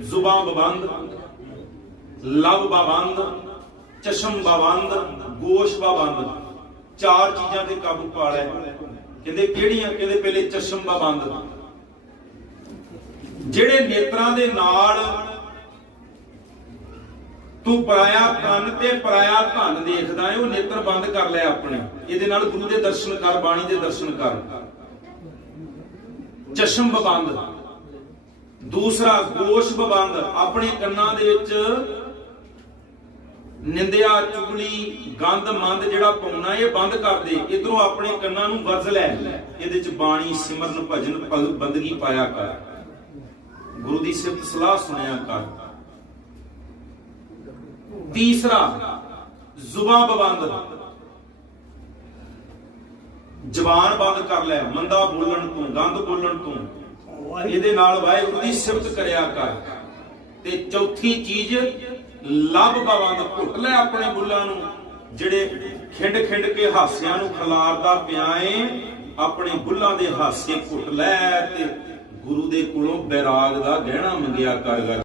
ਜ਼ੁਬਾਨ ਬਬੰਦ ਲਬ ਬਬੰਦ ਚਸ਼ਮ ਬਬੰਦ ਗੋਸ਼ ਬਬੰਦ ਚਾਰ ਚੀਜ਼ਾਂ ਤੇ ਕਾਬੂ ਪਾ ਲਿਆ ਕਹਿੰਦੇ ਕਿਹੜੀਆਂ? ਕਹਿੰਦੇ ਪਹਿਲੇ ਚਸ਼ਮ ਬਬੰਦ ਜਿਹੜੇ ਨੇਤਰਾਂ ਦੇ ਨਾਲ ਤੂੰ ਪਰਾਇਆ ਕੰਨ ਤੇ ਪਰਾਇਆ ਧਨ ਦੇਖਦਾ ਏ, ਉਹ ਨੇਤਰ ਬੰਦ ਕਰ ਲੈ ਆਪਣੇ। ਇਹਦੇ ਨਾਲ ਗੁਰੂ ਦੇ ਦਰਸ਼ਨ ਕਰ, ਬਾਣੀ ਦੇ ਦਰਸ਼ਨ ਕਰ। ਚਸ਼ਮ ਬਬੰਦ ਦੂਸਰਾ ਗੋਸ਼ ਬਬੰਦ ਆਪਣੇ ਕੰਨਾਂ ਦੇ ਵਿੱਚ ਨਿੰਦਿਆ, ਚੁਗਲੀ, ਗੰਦ, ਮੰਦ ਜਿਹੜਾ ਪਾਉਣਾ, ਇਹ ਬੰਦ ਕਰ ਦੇ। ਇਧਰੋਂ ਆਪਣੇ ਕੰਨਾਂ ਨੂੰ ਵਰਜ ਲੈ। ਇਹਦੇ ਚ ਬਾਣੀ, ਸਿਮਰਨ, ਭਜਨ ਬੰਦਗੀ ਪਾਇਆ ਕਰ। ਗੁਰੂ ਦੀ ਸਿਫਤ ਸਲਾਹ ਸੁਣਿਆ ਕਰ। ਤੀਸਰਾ, ਜ਼ੁਬਾਨ ਬੰਦ। ਜ਼ਬਾਨ ਬੰਦ ਕਰ ਲੈ, ਮੰਦਾ ਬੋਲਣ ਤੋਂ, ਗੰਦ ਬੋਲਣ ਤੋਂ। ਇਹਦੇ ਨਾਲ ਵਾਹਿਗੁਰੂ ਦੀ ਸਿਫਤ ਕਰਿਆ ਕਰ। ਤੇ ਚੌਥੀ ਚੀਜ਼, ਲੱਭ ਬਵੰਦ ਘੁੱਟ। ਲੈ ਆਪਣੇ ਬੁੱਲਾਂ ਨੂੰ, ਜਿਹੜੇ ਖਿੰਡ ਖਿੰਡ ਕੇ ਹਾਸਿਆਂ ਨੂੰ ਖਿਲਾਰਦਾ ਪਿਆ ਏ, ਆਪਣੇ ਬੁੱਲਾਂ ਦੇ ਹਾਸੇ ਘੁੱਟ ਲੈ ਤੇ ਗੁਰੂ ਦੇ ਕੋਲੋਂ ਬੈਰਾਗ ਦਾ ਗਹਿਣਾ ਮੰਗਿਆ ਕਰ।